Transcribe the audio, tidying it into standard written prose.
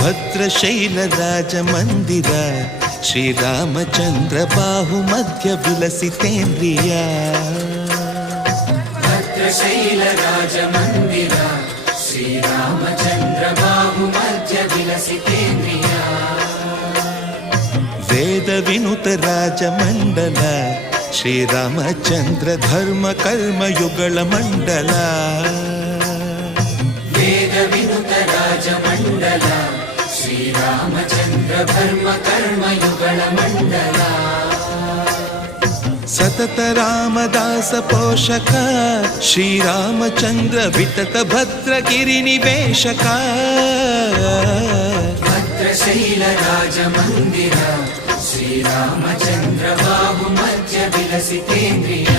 ಭದ್ರಶೈಲ ರಾಜ ಮಂದಿರ ಶ್ರೀರಾಮಚಂದ್ರ ಬಾಹು ಮಧ್ಯ ವಿಲಸಿತೇಂದ್ರಿಯ. ಭದ್ರಶೈಲ ರಾಜ ಮಂದಿರ ಶ್ರೀರಾಮಚಂದ್ರ ಬಾಹು ಮಧ್ಯ ವಿಲಸಿತೇಂದ್ರಿಯ. ವೇದ ವಿನುತ ರಾಜ ಮಂಡಲ ಶ್ರೀರಾಮಚಂದ್ರ ಧರ್ಮ ಕರ್ಮ ಯುಗಳ ಮಂಡಲ. ವೇದ ವಿನುತ ರಾಜ ಮಂಡಲ ಶ್ರೀರಾಮಚಂದ್ರ ಧರ್ಮ ಕರ್ಮ ಯುಗಳ ಮಂಡಲ. ಸತತ ರಾಮದಾಸ ಪೋಷಕ ಶ್ರೀರಾಮಚಂದ್ರ ವಿತತ ಭದ್ರಗಿರಿ ನಿವೇಶಕ. ಭದ್ರಶೈಲ ರಾಜ ಮಂದಿರ ಶ್ರೀರಾಮಚಂದ್ರ ಬಾಹು ಮಧ್ಯ ವಿಲಸಿತೇಂದ್ರಿಯ.